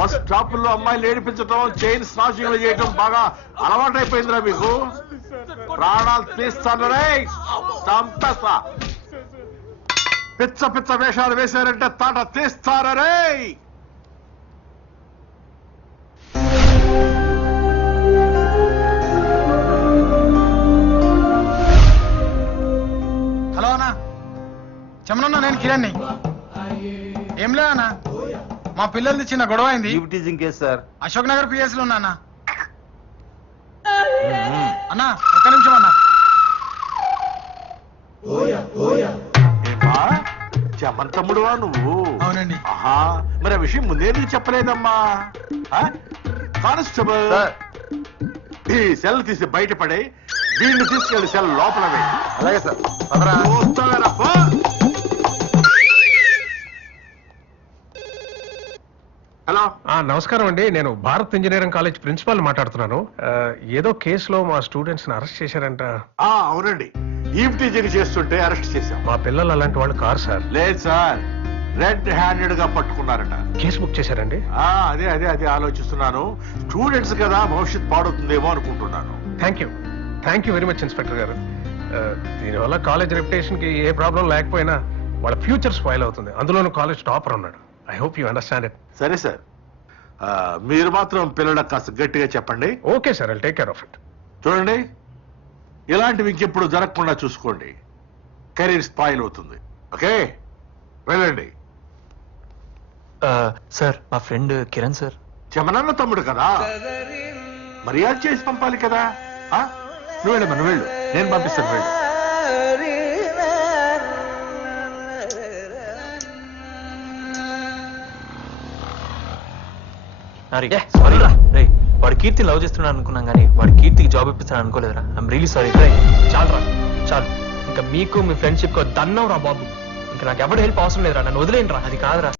Bus stop లో అమ్మాయిలు ఏడిపించడం, chain snatching చేయడం బాగా అలవాటైపోయిందిరా మీకు. ప్రాణాలు తీస్తాను రే, చంపేస్తా. పిచ్చ పిచ్చ వేషాలు వేశారంటే తాట తీస్తారా రే. హలో అన్నా, చెమనన్నా, నేను కిరణ్ని. ఏం లేదన్నా, మా పిల్లలది చిన్న గొడవ అయింది. సార్ అశోక్ నగర్ పిఎస్ లో ఉన్నా అన్నా. అన్నా ఒక్క నిమిషం అన్నా. ఏమా చెమంతమ్ముడువా నువ్వు? అవునండి. ఆహా, మరి ఆ విషయం ముందే నీకు చెప్పలేదమ్మా. కానిస్టేబుల్, ఈ సెల్ తీసి బయటపడే, వీళ్ళు తీసుకెళ్లి సెల్ లోపల వేయి. అలాగే సార్. చూస్తావేనప్పా. హలో, నమస్కారం అండి. నేను భారత్ ఇంజనీరింగ్ కాలేజ్ ప్రిన్సిపాల్ మాట్లాడుతున్నాను. ఏదో కేసులో మా స్టూడెంట్స్ ని అరెస్ట్ చేశారంట. అవునండి, ఈవ్ టీచింగ్ చేస్తుంటే అరెస్ట్ చేశాం. మా పిల్లలు అలాంటి వాళ్ళు కారు సార్. లేదు సార్, రెడ్ హ్యాండెడ్ గా పట్టుకున్నారట. కేసు బుక్ చేశారండి. అదే అదే అదే ఆలోచిస్తున్నాను. స్టూడెంట్స్ కదా, భవిష్యత్ పాడవుతుందేమో అనుకుంటున్నాను. Thank you very much inspector గారు. దీనివల్ల కాలేజ్ రెప్యుటేషన్ కి ఏ ప్రాబ్లం లేకపోయినా వాళ్ళ ఫ్యూచర్ స్పాయిల్ అవుతుంది. అందులోనూ కాలేజ్ టాపర్ ఉన్నాడు. I hope you understand it. సరే సార్, మీరు మాత్రం పిల్లలకు కాస్త గట్టిగా చెప్పండి. Okay sir, I'll take care of it. చూడండి, ఇలాంటివి ఇంకెప్పుడు జరగకుండా చూసుకోండి. కెరీర్ స్పాయిల్ అవుతుంది. ఓకే, వెళ్ళండి. సార్, మా ఫ్రెండ్ కిరణ్ సార్. చెమనన్న తమ్ముడు కదా, మర్యాద చేసి పంపాలి కదా. నువ్వు వెళ్ళమ్మా, నువ్వు వెళ్ళు, నేను పంపిస్తాను, వెళ్ళు. వాడు కీర్తి లవ్ చేస్తున్నాడు అనుకున్నాం కానీ వాడు కీర్తికి జాబ్ ఇప్పిస్తాడు అనుకోలేదురా. I'm really sorry. చాలరా, చాలు. ఇంకా మీకు మీ ఫ్రెండ్షిప్ దన్నం రా బాబు. ఇంకా నాకు ఎవరు హెల్ప్ అవసరం లేదురా, నన్ను వదిలేండి రా. అది కాదురా.